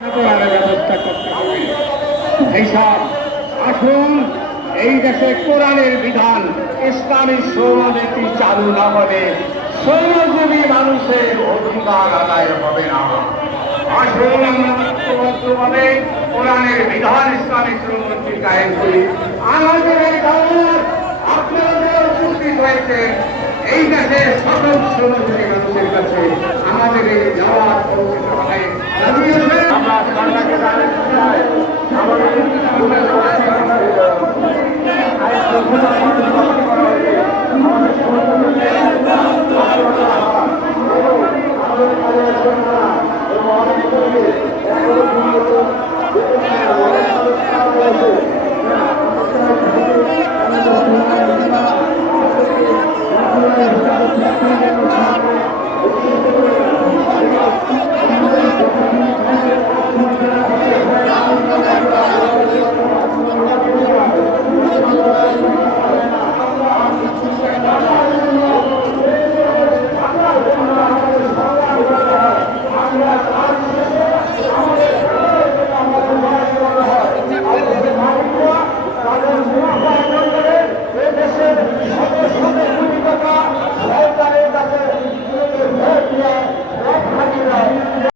ব্যবস্থা করতে হবে। এইসব আসুন, এই দেশে কোরআনের বিধান ইসলামী শ্রমনীতি চালু না হলে শ্রমজীবী মানুষের অধিকার আদায় হবে না। আসুন আমরা ঐক্যবদ্ধভাবে কোরআনের বিধান ইসলামী শ্রমনীতি কায়েম করি। আমাদের এই দাওয়াত আপনাদের উপস্থিত হয়েছে এই দেশের সকল শ্রমজীবী মানুষের কাছে আমাদের এই দাওয়াত পৌঁছতে হবে। আমরা সরকারকে জানাতে চাই আমাদের আমাদের